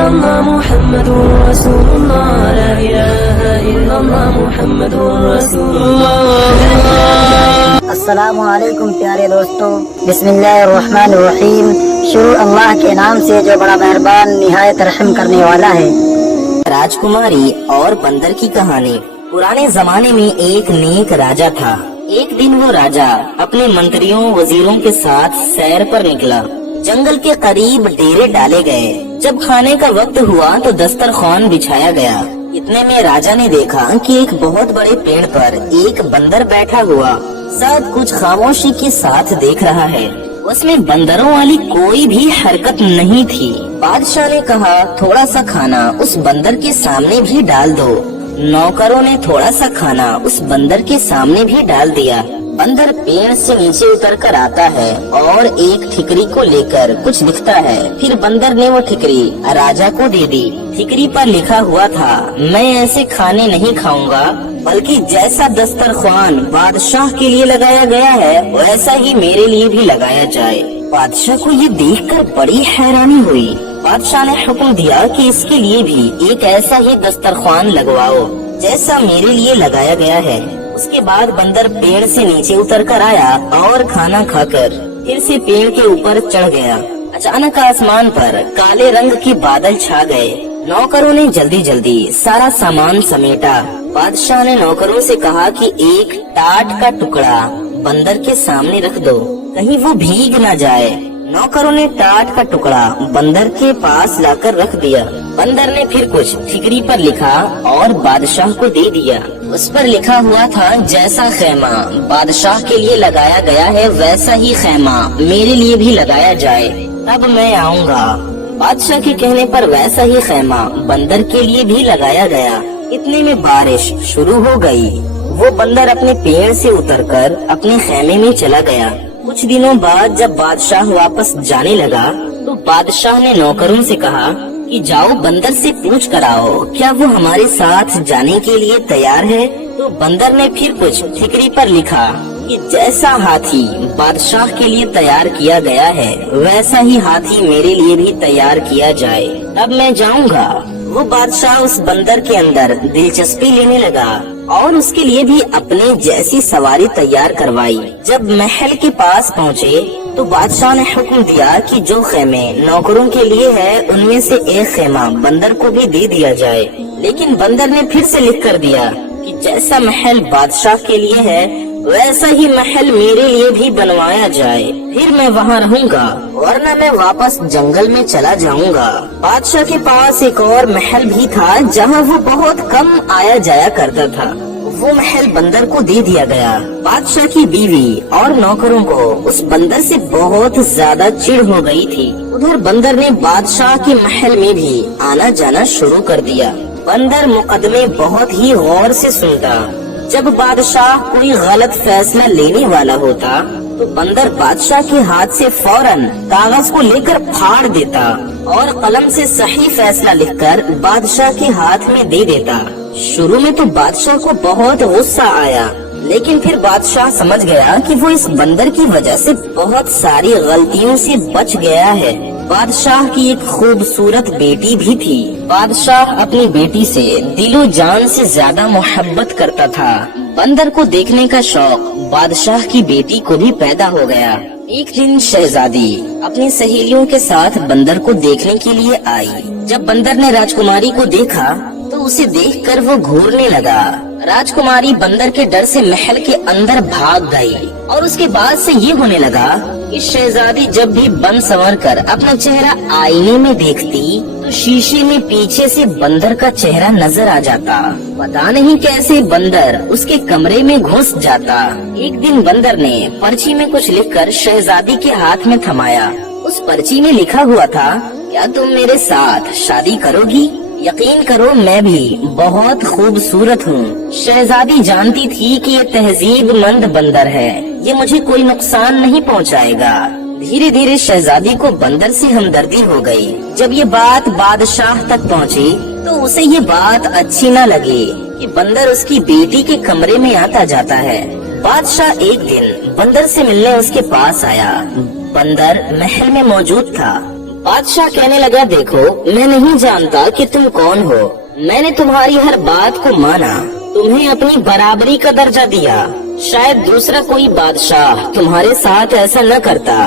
illallah Muhammadur Rasulullah, la ilaha illallah Muhammadur Rasulullah. السلام علیکم پیارے دوستو، بسم اللہ الرحمن الرحیم۔ شروع اللہ کے نام سے جو بڑا مہربان نہایت رحم کرنے والا ہے۔ راجکماری اور بندر کی کہانی۔ پرانے زمانے میں ایک نیک راجا تھا۔ ایک دن وہ راجا اپنے منتریوں وزیروں کے ساتھ سیر پر نکلا۔ جنگل کے قریب ڈیرے ڈالے گئے۔ جب کھانے کا وقت ہوا تو دسترخوان بچھایا گیا۔ اتنے میں راجا نے دیکھا کہ ایک بہت بڑے پیڑ پر ایک بندر بیٹھا ہوا سب کچھ خاموشی کے ساتھ دیکھ رہا ہے۔ اس میں بندروں والی کوئی بھی حرکت نہیں تھی۔ بادشاہ نے کہا تھوڑا سا کھانا اس بندر کے سامنے بھی ڈال دو۔ نوکروں نے تھوڑا سا کھانا اس بندر کے سامنے بھی ڈال دیا۔ بندر پیڑ سے نیچے اتر کر آتا ہے اور ایک ٹھکری کو لے کر کچھ لکھتا ہے۔ پھر بندر نے وہ ٹھکری راجا کو دے دی۔ ٹھکری پر لکھا ہوا تھا، میں ایسے کھانے نہیں کھاؤں گا، بلکہ جیسا دسترخوان بادشاہ کے لیے لگایا گیا ہے ویسا ہی میرے لیے بھی لگایا جائے۔ بادشاہ کو یہ دیکھ کر بڑی حیرانی ہوئی۔ بادشاہ نے حکم دیا کہ اس کے لیے بھی ایک ایسا ہی دسترخوان لگواؤ جیسا میرے لیے لگایا گیا ہے۔ اس کے بعد بندر پیڑ سے نیچے اتر کر آیا اور کھانا کھا کر پھر سے پیڑ کے اوپر چڑھ گیا۔ اچانک آسمان پر کالے رنگ کے بادل چھا گئے۔ نوکروں نے جلدی جلدی سارا سامان سمیٹا۔ بادشاہ نے نوکروں سے کہا کہ ایک ٹاٹ کا ٹکڑا بندر کے سامنے رکھ دو، کہیں وہ بھیگ نہ جائے۔ نوکروں نے ٹاٹ کا ٹکڑا بندر کے پاس لا کر رکھ دیا۔ بندر نے پھر کچھ ٹھکری پر لکھا اور بادشاہ کو دے دیا۔ اس پر لکھا ہوا تھا، جیسا خیمہ بادشاہ کے لیے لگایا گیا ہے ویسا ہی خیمہ میرے لیے بھی لگایا جائے، تب میں آؤں گا۔ بادشاہ کے کہنے پر ویسا ہی خیمہ بندر کے لیے بھی لگایا گیا۔ اتنے میں بارش شروع ہو گئی۔ وہ بندر اپنے پیڑ سے اتر کر اپنے خیمے میں چلا گیا۔ کچھ دنوں بعد جب بادشاہ واپس جانے لگا تو بادشاہ نے نوکروں سے کہا کہ جاؤ بندر سے پوچھ کر آؤ کیا وہ ہمارے ساتھ جانے کے لیے تیار ہے۔ تو بندر نے پھر کچھ ٹھکری پر لکھا کہ جیسا ہاتھی بادشاہ کے لیے تیار کیا گیا ہے ویسا ہی ہاتھی میرے لیے بھی تیار کیا جائے، اب میں جاؤں گا۔ وہ بادشاہ اس بندر کے اندر دلچسپی لینے لگا اور اس کے لیے بھی اپنے جیسی سواری تیار کروائی۔ جب محل کے پاس پہنچے تو بادشاہ نے حکم دیا کہ جو خیمے نوکروں کے لیے ہے ان میں سے ایک خیمہ بندر کو بھی دے دیا جائے۔ لیکن بندر نے پھر سے لکھ کر دیا کہ جیسا محل بادشاہ کے لیے ہے ویسا ہی محل میرے لیے بھی بنوایا جائے، پھر میں وہاں رہوں گا ورنہ میں واپس جنگل میں چلا جاؤں گا۔ بادشاہ کے پاس ایک اور محل بھی تھا جہاں وہ بہت کم آیا جایا کرتا تھا۔ وہ محل بندر کو دے دیا گیا۔ بادشاہ کی بیوی اور نوکروں کو اس بندر سے بہت زیادہ چڑ ہو گئی تھی۔ ادھر بندر نے بادشاہ کے محل میں بھی آنا جانا شروع کر دیا۔ بندر مقدمے بہت ہی غور سے سنتا۔ جب بادشاہ کوئی غلط فیصلہ لینے والا ہوتا تو بندر بادشاہ کے ہاتھ سے فوراً کاغذ کو لے کر پھاڑ دیتا اور قلم سے صحیح فیصلہ لکھ کر بادشاہ کے ہاتھ میں دے دیتا۔ شروع میں تو بادشاہ کو بہت غصہ آیا، لیکن پھر بادشاہ سمجھ گیا کہ وہ اس بندر کی وجہ سے بہت ساری غلطیوں سے بچ گیا ہے۔ بادشاہ کی ایک خوبصورت بیٹی بھی تھی۔ بادشاہ اپنی بیٹی سے دل و جان سے زیادہ محبت کرتا تھا۔ بندر کو دیکھنے کا شوق بادشاہ کی بیٹی کو بھی پیدا ہو گیا۔ ایک دن شہزادی اپنی سہیلیوں کے ساتھ بندر کو دیکھنے کے لیے آئی۔ جب بندر نے راجکماری کو دیکھا تو اسے دیکھ کر وہ گھورنے لگا۔ راجکماری بندر کے ڈر سے محل کے اندر بھاگ گئی اور اس کے بعد سے یہ ہونے لگا کہ شہزادی جب بھی بن سنور کر اپنا چہرہ آئینے میں دیکھتی تو شیشے میں پیچھے سے بندر کا چہرہ نظر آ جاتا۔ پتا نہیں کیسے بندر اس کے کمرے میں گھس جاتا۔ ایک دن بندر نے پرچی میں کچھ لکھ کر شہزادی کے ہاتھ میں تھمایا۔ اس پرچی میں لکھا ہوا تھا، کیا تم میرے ساتھ شادی کرو گی؟ یقین کرو میں بھی بہت خوبصورت ہوں۔ شہزادی جانتی تھی کہ یہ تہذیب مند بندر ہے، یہ مجھے کوئی نقصان نہیں پہنچائے گا۔ دھیرے دھیرے شہزادی کو بندر سے ہمدردی ہو گئی۔ جب یہ بات بادشاہ تک پہنچی تو اسے یہ بات اچھی نہ لگی کہ بندر اس کی بیٹی کے کمرے میں آتا جاتا ہے۔ بادشاہ ایک دن بندر سے ملنے اس کے پاس آیا۔ بندر محل میں موجود تھا۔ बादशाह कहने लगा, देखो मैं नहीं जानता कि तुम कौन हो। मैंने तुम्हारी हर बात को माना, तुम्हें अपनी बराबरी का दर्जा दिया। शायद दूसरा कोई बादशाह तुम्हारे साथ ऐसा न करता,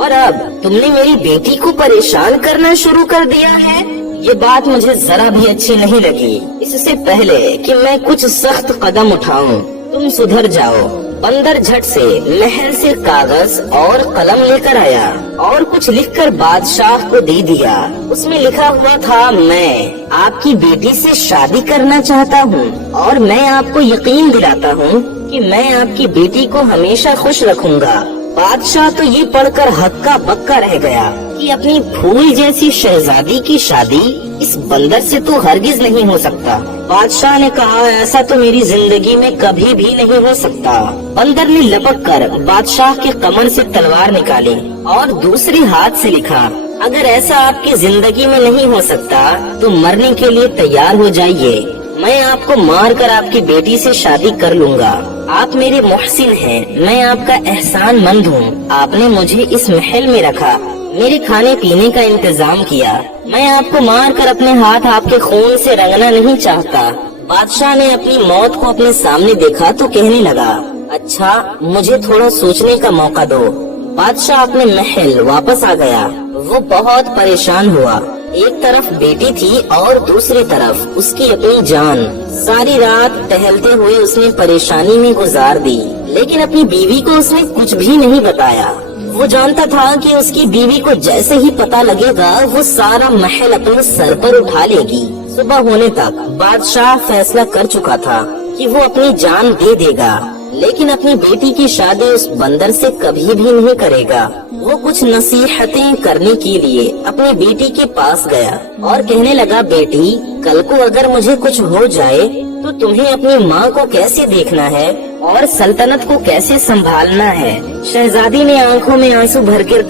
और अब तुमने मेरी बेटी को परेशान करना शुरू कर दिया है। ये बात मुझे जरा भी अच्छी नहीं लगी। इससे पहले कि मैं कुछ सख्त कदम उठाऊं, तुम सुधर जाओ। बंदर झट से महल से कागज और कलम लेकर आया और कुछ लिखकर बादशाह को दे दिया। उसमें लिखा हुआ था, मैं आपकी बेटी से शादी करना चाहता हूँ और मैं आपको यकीन दिलाता हूँ कि मैं आपकी बेटी को हमेशा खुश रखूंगा। बादशाह तो ये पढ़कर हक्का बक्का रह गया कि अपनी फूल जैसी शहजादी की शादी इस बंदर से तो हरगिज नहीं हो सकता। बादशाह ने कहा, ऐसा तो मेरी जिंदगी में कभी भी नहीं हो सकता। बंदर ने लपक कर बादशाह के कमर से तलवार निकाली और दूसरी हाथ से लिखा, अगर ऐसा आपकी जिंदगी में नहीं हो सकता तो मरने के लिए तैयार हो जाइए। मैं आपको मार कर आपकी बेटी से शादी कर लूंगा। आप मेरे मोहसिन हैं, मैं आपका एहसान मंद हूँ। आपने मुझे इस महल में रखा, मेरे खाने पीने का इंतजाम किया। मैं आपको मार कर अपने हाथ आपके खून से रंगना नहीं चाहता। बादशाह ने अपनी मौत को अपने सामने देखा तो कहने लगा, अच्छा मुझे थोड़ा सोचने का मौका दो। बादशाह अपने महल वापस आ गया। वो बहुत परेशान हुआ। एक तरफ बेटी थी और दूसरी तरफ उसकी अपनी जान। सारी रात टहलते हुए उसने परेशानी में गुजार दी, लेकिन अपनी बीवी को उसने कुछ भी नहीं बताया। वो जानता था कि उसकी बीवी को जैसे ही पता लगेगा वो सारा महल अपने सर पर उठा लेगी। सुबह होने तक बादशाह फैसला कर चुका था कि वो अपनी जान दे देगा, लेकिन अपनी बेटी की शादी उस बंदर से कभी भी नहीं करेगा। वो कुछ नसीहतें करने के लिए अपनी बेटी के पास गया और कहने लगा, बेटी कल को अगर मुझे कुछ हो जाए तो तुम्हें अपनी माँ को कैसे देखना है और सल्तनत को कैसे संभालना है। शहजादी ने आंखों में आंसू भरकर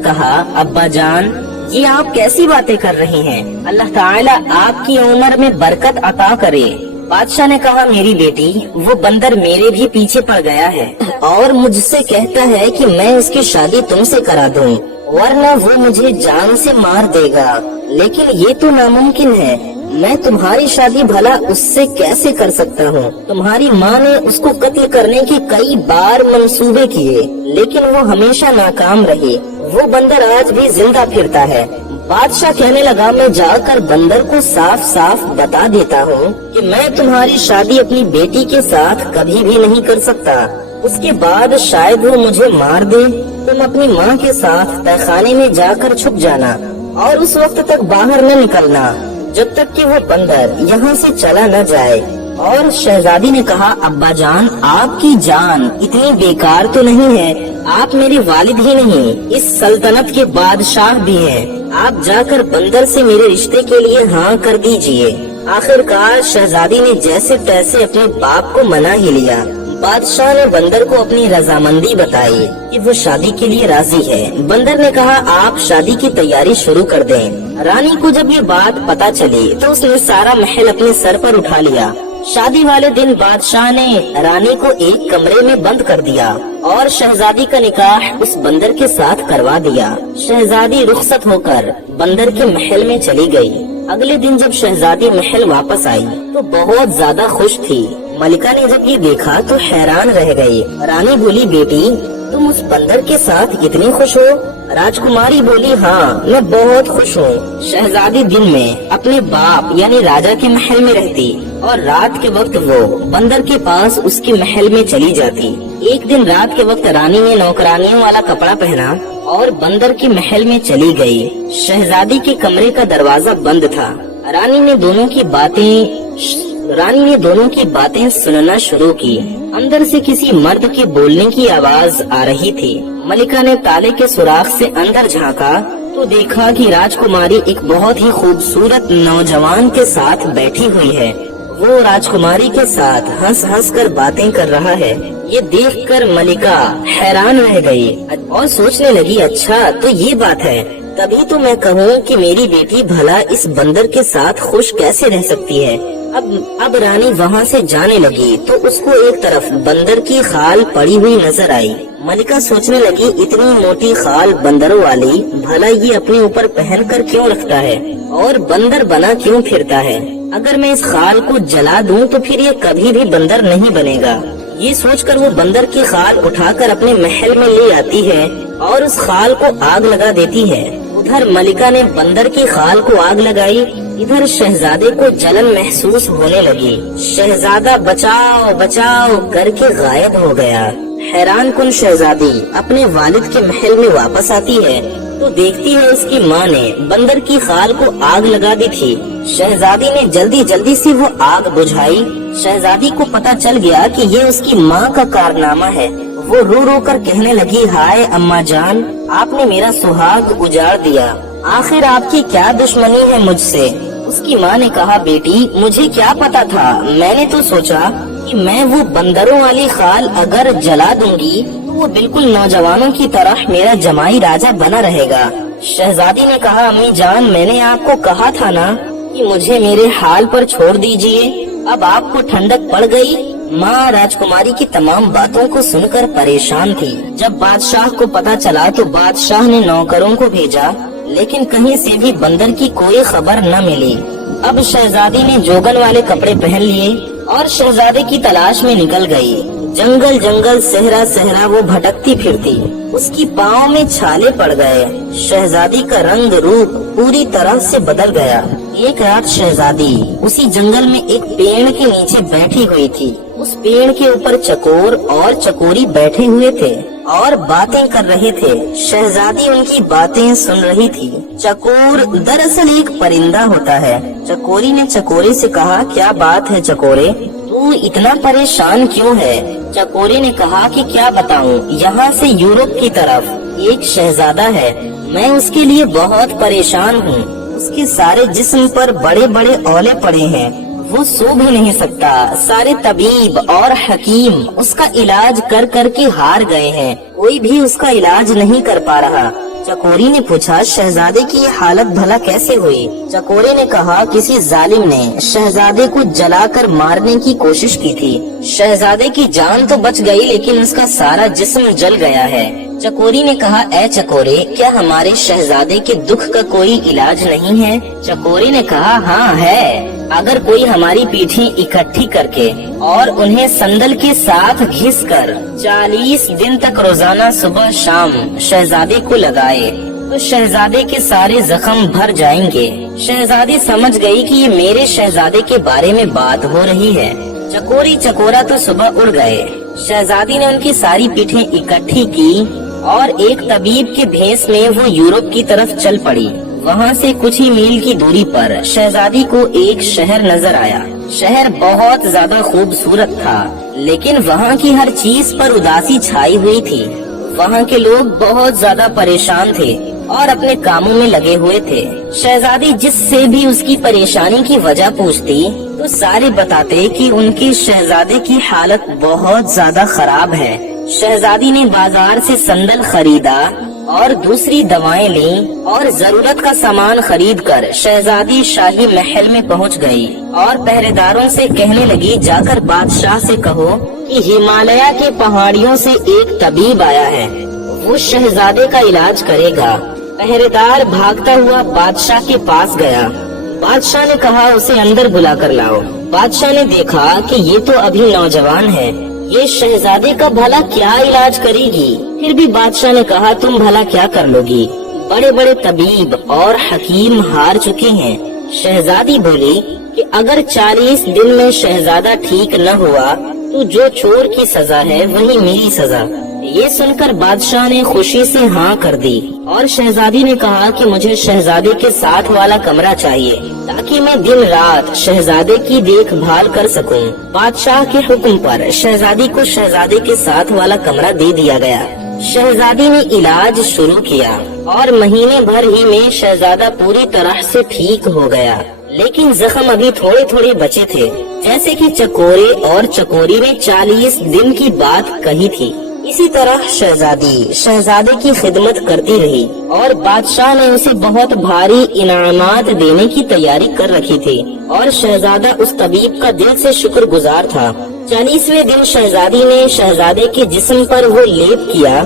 कहा, अब्बा जान ये आप कैसी बातें कर रही हैं? अल्लाह ताला आपकी उम्र में बरकत अता करे। बादशाह ने कहा, मेरी बेटी वो बंदर मेरे भी पीछे पड़ गया है और मुझसे कहता है कि मैं उसकी शादी तुमसे करा दूं, वरना वो मुझे जान से मार देगा। लेकिन ये तो नामुमकिन है। मैं तुम्हारी शादी भला उससे कैसे कर सकता हूँ? तुम्हारी माँ ने उसको कत्ल करने के कई बार मंसूबे किए, लेकिन वो हमेशा नाकाम रही। वो बंदर आज भी जिंदा फिरता है। बादशाह कहने लगा, मैं जाकर बंदर को साफ साफ बता देता हूँ कि मैं तुम्हारी शादी अपनी बेटी के साथ कभी भी नहीं कर सकता। उसके बाद शायद वो मुझे मार दे। तुम अपनी माँ के साथ तहखाने में जाकर छुप जाना और उस वक्त तक बाहर न निकलना जब तक कि वो बंदर यहाँ से चला न जाए। और शहजादी ने कहा, अब्बा जान आपकी जान इतनी बेकार तो नहीं है। आप मेरे वालिद ही नहीं, इस सल्तनत के बादशाह भी हैं। आप जाकर बंदर से मेरे रिश्ते के लिए हाँ कर दीजिए। आखिरकार शहजादी ने जैसे तैसे अपने बाप को मना ही लिया। बादशाह ने बंदर को अपनी रजामंदी बताई कि वो शादी के लिए राजी है। बंदर ने कहा, आप शादी की तैयारी शुरू कर दें। रानी को जब ये बात पता चली तो उसने सारा महल अपने सर पर उठा लिया। शादी वाले दिन बादशाह ने रानी को एक कमरे में बंद कर दिया और शहजादी का निकाह उस बंदर के साथ करवा दिया। शहजादी रुखसत होकर बंदर के महल में चली गई। अगले दिन जब शहजादी महल वापस आई तो बहुत ज्यादा खुश थी। मलिका ने जब ये देखा तो हैरान रह गई। रानी बोली, बेटी तुम उस बंदर के साथ इतनी खुश हो? राजकुमारी बोली, हाँ मैं बहुत खुश हूँ। शहजादी दिन में अपने बाप यानी राजा के महल में रहती और रात के वक्त वो बंदर के पास उसके महल में चली जाती। एक दिन रात के वक्त रानी ने नौकरानियों वाला कपड़ा पहना और बंदर के महल में चली गई। शहजादी के कमरे का दरवाजा बंद था। रानी ने दोनों की बातें सुनना शुरू की। अंदर से किसी मर्द के बोलने की आवाज आ रही थी। मलिका ने ताले के सुराख से अंदर झांका तो देखा कि राजकुमारी एक बहुत ही खूबसूरत नौजवान के साथ बैठी हुई है। वो राजकुमारी के साथ हंस हंस कर बातें कर रहा है। ये देखकर मलिका हैरान रह गई और सोचने लगी, अच्छा तो ये बात है। तभी तो मैं कहूँ कि मेरी बेटी भला इस बंदर के साथ खुश कैसे रह सकती है। अब रानी वहाँ से जाने लगी तो उसको एक तरफ बंदर की खाल पड़ी हुई नजर आई। मलिका सोचने लगी, इतनी मोटी खाल बंदरों वाली भला ये अपने ऊपर पहन कर क्यों रखता है और बंदर बना क्यों फिरता है। अगर मैं इस खाल को जला दूं तो फिर ये कभी भी बंदर नहीं बनेगा। ये सोचकर वो बंदर की खाल उठाकर अपने महल में ले आती है और उस खाल को आग लगा देती है। उधर मलिका ने बंदर की खाल को आग लगाई, इधर शहजादे को जलन महसूस होने लगी। शहजादा बचाओ बचाओ करके गायब हो गया। हैरान कुन शहजादी अपने वालिद के महल में वापस आती है तो देखती है उसकी माँ ने बंदर की खाल को आग लगा दी थी। शहजादी ने जल्दी जल्दी से वो आग बुझाई। शहजादी को पता चल गया कि ये उसकी माँ का कारनामा है। वो रो रो कर कहने लगी, हाय अम्मा जान, आपने मेरा सुहाग उजाड़ दिया। आखिर आपकी क्या दुश्मनी है मुझसे। उसकी माँ ने कहा, बेटी मुझे क्या पता था, मैंने तो सोचा कि मैं वो बंदरों वाली खाल अगर जला दूंगी तो वो बिल्कुल नौजवानों की तरह मेरा जमाई राजा बना रहेगा। शहजादी ने कहा, अम्मी जान, मैंने आपको कहा था ना कि मुझे मेरे हाल पर छोड़ दीजिए। अब आपको ठंडक पड़ गई। माँ राजकुमारी की तमाम बातों को सुनकर परेशान थी। जब बादशाह को पता चला तो बादशाह ने नौकरों को भेजा, लेकिन कहीं से भी बंदर की कोई खबर न मिली। अब शहजादी ने जोगन वाले कपड़े पहन लिए और शहजादे की तलाश में निकल गई। जंगल जंगल सहरा सहरा वो भटकती फिरती। उसकी पाँव में छाले पड़ गए। शहजादी का रंग रूप पूरी तरह से बदल गया। एक रात शहजादी उसी जंगल में एक पेड़ के नीचे बैठी हुई थी। उस पेड़ के ऊपर चकोर और चकोरी बैठे हुए थे और बातें कर रहे थे। शहजादी उनकी बातें सुन रही थी। चकोर दरअसल एक परिंदा होता है। चकोरी ने चकोरे से कहा, क्या बात है चकोरे, तू इतना परेशान क्यों है। चकोरे ने कहा कि क्या बताऊं, यहाँ से यूरोप की तरफ एक शहजादा है, मैं उसके लिए बहुत परेशान हूँ। उसके सारे जिस्म पर बड़े बड़े औले पड़े हैं, वो सो भी नहीं सकता। सारे तबीब और हकीम उसका इलाज कर कर के हार गए हैं, कोई भी उसका इलाज नहीं कर पा रहा। चकोरी ने पूछा, शहजादे की ये हालत भला कैसे हुई। चकोरे ने कहा, किसी जालिम ने शहजादे को जलाकर मारने की कोशिश की थी। शहजादे की जान तो बच गई लेकिन उसका सारा जिस्म जल गया है। चकोरी ने कहा, ए चकोरे, क्या हमारे शहजादे के दुख का कोई इलाज नहीं है। चकोरे ने कहा, हाँ है। अगर कोई हमारी पीठी इकट्ठी करके और उन्हें संदल के साथ घिस कर 40 दिन तक रोजाना सुबह शाम शहजादे को लगाए तो शहजादे के सारे जख्म भर जाएंगे। शहजादी समझ गई कि ये मेरे शहजादे के बारे में बात हो रही है। चकोरी चकोरा तो सुबह उड़ गए। शहजादी ने उनकी सारी पीठें इकट्ठी की और एक तबीब के भेष में वो यूरोप की तरफ चल पड़ी। वहाँ से कुछ ही मील की दूरी पर शहजादी को एक शहर नजर आया। शहर बहुत ज्यादा खूबसूरत था, लेकिन वहाँ की हर चीज पर उदासी छाई हुई थी। वहाँ के लोग बहुत ज्यादा परेशान थे और अपने कामों में लगे हुए थे। शहजादी जिससे भी उसकी परेशानी की वजह पूछती तो सारे बताते कि उनके शहजादे की हालत बहुत ज्यादा खराब है। शहजादी ने बाजार से संदल खरीदा और दूसरी दवाएं ली और जरूरत का सामान खरीद कर शहजादी शाही महल में पहुंच गई और पहरेदारों से कहने लगी, जाकर बादशाह से कहो कि हिमालय के पहाड़ियों से एक तबीब आया है, वो शहजादे का इलाज करेगा। पहरेदार भागता हुआ बादशाह के पास गया। बादशाह ने कहा, उसे अंदर बुला कर लाओ। बादशाह ने देखा कि ये तो अभी नौजवान है, ये शहजादे का भला क्या इलाज करेगी। फिर भी बादशाह ने कहा, तुम भला क्या कर लोगी, बड़े बड़े तबीब और हकीम हार चुके हैं। शहजादी बोली कि अगर 40 दिन में शहजादा ठीक न हुआ तो जो चोर की सजा है वही मेरी सजा। ये सुनकर बादशाह ने खुशी से हाँ कर दी और शहजादी ने कहा कि मुझे शहजादे के साथ वाला कमरा चाहिए ताकि मैं दिन रात शहजादे की देखभाल कर सकूं। बादशाह के हुक्म पर शहजादी को शहजादे के साथ वाला कमरा दे दिया गया। शहजादी ने इलाज शुरू किया और महीने भर ही में शहजादा पूरी तरह से ठीक हो गया, लेकिन जख्म अभी थोड़े थोड़े बचे थे। जैसे कि चकोरे और चकोरी ने 40 दिन की बात कही थी, اسی طرح شہزادے کی خدمت کرتی رہی اور بادشاہ نے اسے بہت بھاری انعامات دینے کی تیاری کر رکھی تھی اور شہزادہ اس طبیب کا دل سے شکر گزار تھا۔ 40ویں دن شہزادی نے شہزادے کے جسم پر وہ لیپ کیا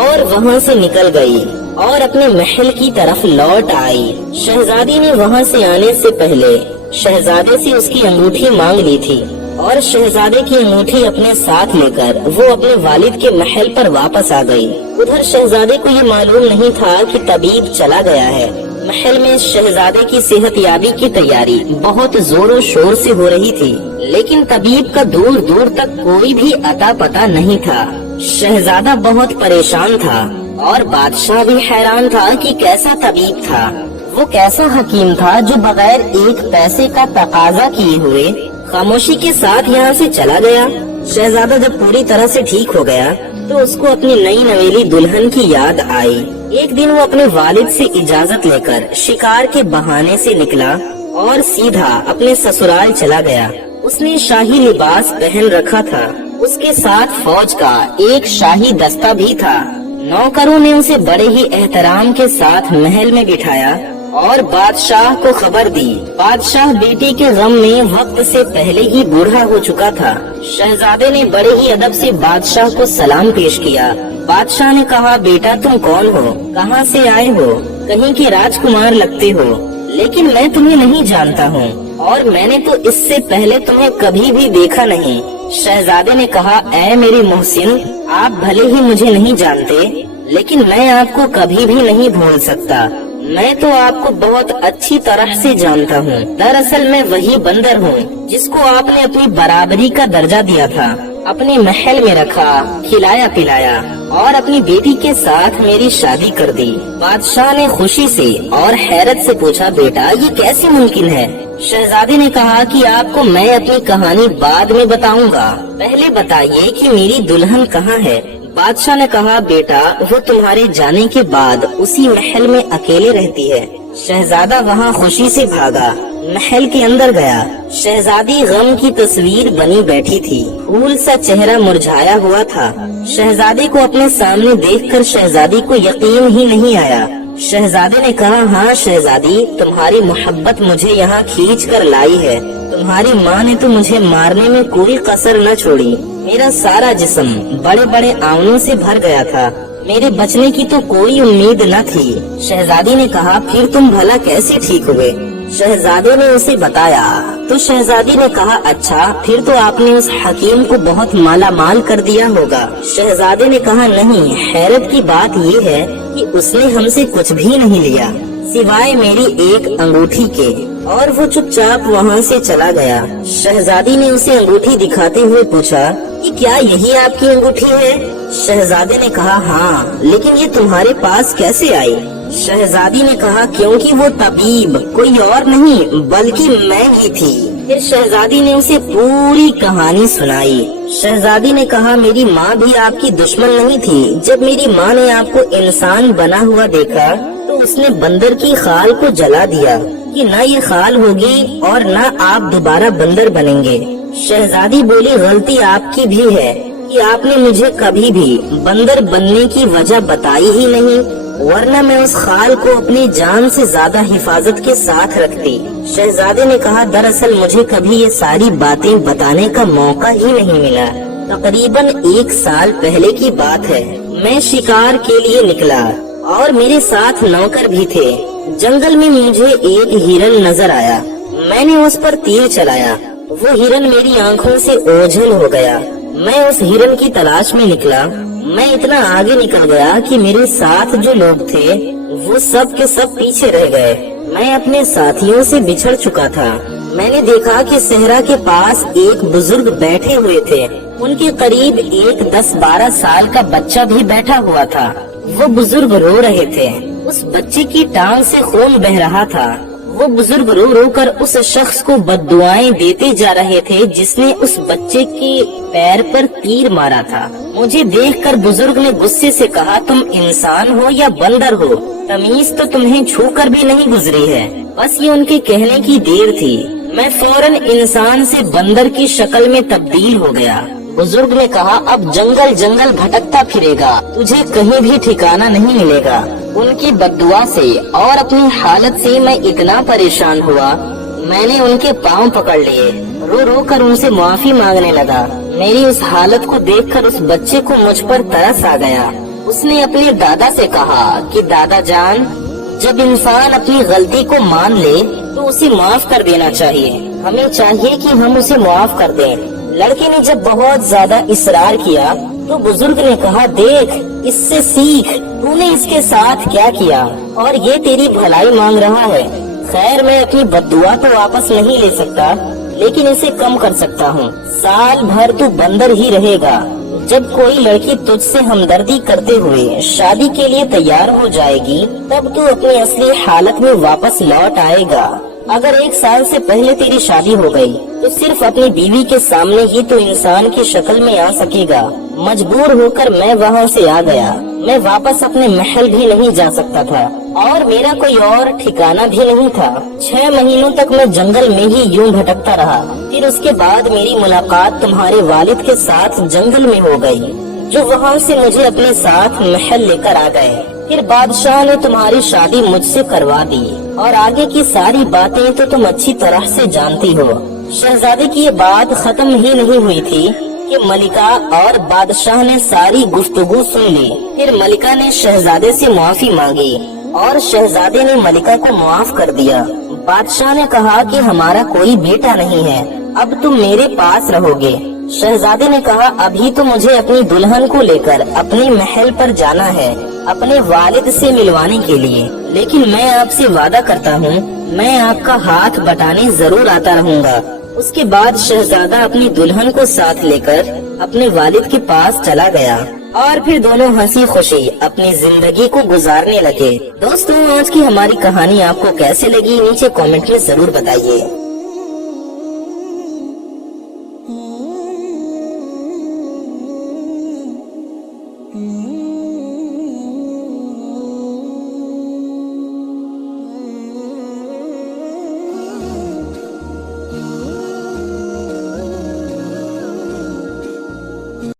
اور وہاں سے نکل گئی اور اپنے محل کی طرف لوٹ آئی۔ شہزادی نے وہاں سے آنے سے پہلے شہزادے سے اس کی انگوٹھی مانگ لی تھی اور شہزادے کی انگوٹھی اپنے ساتھ لے کر وہ اپنے والد کے محل پر واپس آ گئی۔ ادھر شہزادے کو یہ معلوم نہیں تھا کہ طبیب چلا گیا ہے۔ محل میں شہزادے کی صحت یابی کی تیاری بہت زور و شور سے ہو رہی تھی، لیکن طبیب کا دور دور تک کوئی بھی اتا پتا نہیں تھا۔ شہزادہ بہت پریشان تھا اور بادشاہ بھی حیران تھا کہ کیسا طبیب تھا، وہ کیسا حکیم تھا جو بغیر ایک پیسے کا تقاضا کیے ہوئے خاموشی کے ساتھ یہاں سے چلا گیا۔ شہزادہ جب پوری طرح سے ٹھیک ہو گیا تو اس کو اپنی نئی نویلی دلہن کی یاد آئی۔ ایک دن وہ اپنے والد سے اجازت لے کر شکار کے بہانے سے نکلا اور سیدھا اپنے سسرال چلا گیا۔ اس نے شاہی لباس پہن رکھا تھا، اس کے ساتھ فوج کا ایک شاہی دستہ بھی تھا۔ نوکروں نے اسے بڑے ہی احترام کے ساتھ محل میں بٹھایا اور بادشاہ کو خبر دی۔ بادشاہ بیٹی کے غم میں وقت سے پہلے ہی بوڑھا ہو چکا تھا۔ شہزادے نے بڑے ہی ادب سے بادشاہ کو سلام پیش کیا۔ بادشاہ نے کہا، بیٹا تم کون ہو، کہاں سے آئے ہو؟ کہیں کے راجکمار لگتے ہو، لیکن میں تمہیں نہیں جانتا ہوں اور میں نے تو اس سے پہلے تمہیں کبھی بھی دیکھا نہیں۔ شہزادے نے کہا، اے میرے محسن، آپ بھلے ہی مجھے نہیں جانتے لیکن میں آپ کو کبھی بھی نہیں بھول سکتا۔ میں تو آپ کو بہت اچھی طرح سے جانتا ہوں۔ دراصل میں وہی بندر ہوں جس کو آپ نے اپنی برابری کا درجہ دیا تھا، اپنے محل میں رکھا، کھلایا پلایا اور اپنی بیٹی کے ساتھ میری شادی کر دی۔ بادشاہ نے خوشی سے اور حیرت سے پوچھا، بیٹا یہ کیسے ممکن ہے؟ شہزادے نے کہا کہ آپ کو میں اپنی کہانی بعد میں بتاؤں گا، پہلے بتائیے کہ میری دلہن کہاں ہے؟ بادشاہ نے کہا، بیٹا وہ تمہارے جانے کے بعد اسی محل میں اکیلے رہتی ہے۔ شہزادہ وہاں خوشی سے بھاگا، محل کے اندر گیا۔ شہزادی غم کی تصویر بنی بیٹھی تھی، پھول سا چہرہ مرجھایا ہوا تھا۔ شہزادے کو اپنے سامنے دیکھ کر شہزادی کو یقین ہی نہیں آیا۔ شہزادے نے کہا، ہاں شہزادی، تمہاری محبت مجھے یہاں کھینچ کر لائی ہے۔ تمہاری ماں نے تو مجھے مارنے میں کوئی کسر نہ چھوڑی۔ میرا سارا جسم بڑے بڑے آونوں سے بھر گیا تھا، میرے بچنے کی تو کوئی امید نہ تھی۔ شہزادی نے کہا، پھر تم بھلا کیسے ٹھیک ہوئے؟ شہزادے نے اسے بتایا تو شہزادی نے کہا، اچھا پھر تو آپ نے اس حکیم کو بہت مالا مال کر دیا ہوگا۔ شہزادے نے کہا، نہیں، حیرت کی بات یہ ہے کہ اس نے ہم سے کچھ بھی نہیں لیا سوائے میری ایک انگوٹھی کے، اور وہ چپ چاپ وہاں سے چلا گیا۔ شہزادی نے اسے انگوٹھی دکھاتے ہوئے پوچھا کہ کیا یہی آپ کی انگوٹھی ہے؟ شہزادے نے کہا، ہاں، لیکن یہ تمہارے پاس کیسے آئی؟ شہزادی نے کہا، کیونکہ وہ طبیب کوئی اور نہیں بلکہ میں ہی تھی۔ پھر شہزادی نے اسے پوری کہانی سنائی۔ شہزادی نے کہا، میری ماں بھی آپ کی دشمن نہیں تھی۔ جب میری ماں نے آپ کو انسان بنا ہوا دیکھا تو اس نے بندر کی خال کو جلا دیا کہ نہ یہ خال ہوگی اور نہ آپ دوبارہ بندر بنیں گے۔ شہزادی بولی، غلطی آپ کی بھی ہے کہ آپ نے مجھے کبھی بھی بندر بننے کی وجہ بتائی ہی نہیں، ورنہ میں اس خال کو اپنی جان سے زیادہ حفاظت کے ساتھ رکھتی۔ شہزادے نے کہا، دراصل مجھے کبھی یہ ساری باتیں بتانے کا موقع ہی نہیں ملا۔ تقریباً 1 سال پہلے کی بات ہے، میں شکار کے لیے نکلا اور میرے ساتھ نوکر بھی تھے۔ جنگل میں مجھے ایک ہرن نظر آیا، میں نے اس پر تیر چلایا، وہ ہرن میری آنکھوں سے اوجھل ہو گیا۔ میں اس ہرن کی تلاش میں نکلا، میں اتنا آگے نکل گیا کہ میرے ساتھ جو لوگ تھے وہ سب کے سب پیچھے رہ گئے۔ میں اپنے ساتھیوں سے بچھڑ چکا تھا۔ میں نے دیکھا کہ صحرا کے پاس ایک بزرگ بیٹھے ہوئے تھے، ان کے قریب ایک 10-12 سال کا بچہ بھی بیٹھا ہوا تھا۔ وہ بزرگ رو رہے تھے، اس بچے کی ٹانگ سے خون بہ رہا تھا۔ وہ بزرگ رو رو کر اس شخص کو بددعائیں دیتے جا رہے تھے جس نے اس بچے کے پیر پر تیر مارا تھا۔ مجھے دیکھ کر بزرگ نے غصے سے کہا، تم انسان ہو یا بندر ہو؟ تمیز تو تمہیں چھو کر بھی نہیں گزری ہے۔ بس یہ ان کے کہنے کی دیر تھی، میں فوراً انسان سے بندر کی شکل میں تبدیل ہو گیا۔ बुजुर्ग ने कहा, अब जंगल जंगल भटकता फिरेगा, तुझे कहीं भी ठिकाना नहीं मिलेगा। उनकी बद्दुआ से और अपनी हालत से मैं इतना परेशान हुआ, मैंने उनके पांव पकड़ लिए, रो रो कर उनसे माफी मांगने लगा। मेरी उस हालत को देखकर उस बच्चे को मुझ पर तरस आ गया। उसने अपने दादा से कहा कि दादा जान, जब इंसान अपनी गलती को मान ले तो उसे माफ कर देना चाहिए, हमें चाहिए कि हम उसे माफ कर दें। लड़के ने जब बहुत ज्यादा इसरार किया तो बुजुर्ग ने कहा, देख इससे सीख, तूने इसके साथ क्या किया और ये तेरी भलाई मांग रहा है। खैर मैं अपनी बद्दुआ तो वापस नहीं ले सकता, लेकिन इसे कम कर सकता हूँ। साल भर तू बंदर ही रहेगा। जब कोई लड़की तुझसे हमदर्दी करते हुए शादी के लिए तैयार हो जाएगी, तब तू अपनी असली हालत में वापस लौट आएगा। अगर 1 साल से पहले तेरी शादी हो गई तो सिर्फ अपनी बीवी के सामने ही तो इंसान की शक्ल में आ सकेगा। मजबूर होकर मैं वहाँ से आ गया। मैं वापस अपने महल भी नहीं जा सकता था और मेरा कोई और ठिकाना भी नहीं था। 6 महीनों तक मैं जंगल में ही यूं भटकता रहा। फिर उसके बाद मेरी मुलाकात तुम्हारे वालिद के साथ जंगल में हो गई, जो वहाँ से मुझे अपने साथ महल लेकर आ गए। फिर बादशाह ने तुम्हारी शादी मुझसे करवा दी और आगे की सारी बातें तो तुम अच्छी तरह से जानती हो। शहजादे की ये बात खत्म ही नहीं हुई थी कि मलिका और बादशाह ने सारी गुफ्तगू सुन ली। फिर मलिका ने शहजादे से माफी मांगी और शहजादे ने मलिका को माफ कर दिया। बादशाह ने कहा कि हमारा कोई बेटा नहीं है, अब तुम मेरे पास रहोगे। शहजादे ने कहा, अभी तो मुझे अपनी दुल्हन को लेकर अपने महल पर जाना है, अपने वालिद से मिलवाने के लिए, लेकिन मैं आपसे वादा करता हूँ मैं आपका हाथ बटाने जरूर आता रहूँगा। उसके बाद शहजादा अपनी दुल्हन को साथ लेकर अपने वालिद के पास चला गया और फिर दोनों हंसी खुशी अपनी जिंदगी को गुजारने लगे। दोस्तों, आज की हमारी कहानी आपको कैसे लगी नीचे कमेंट में जरूर बताइए।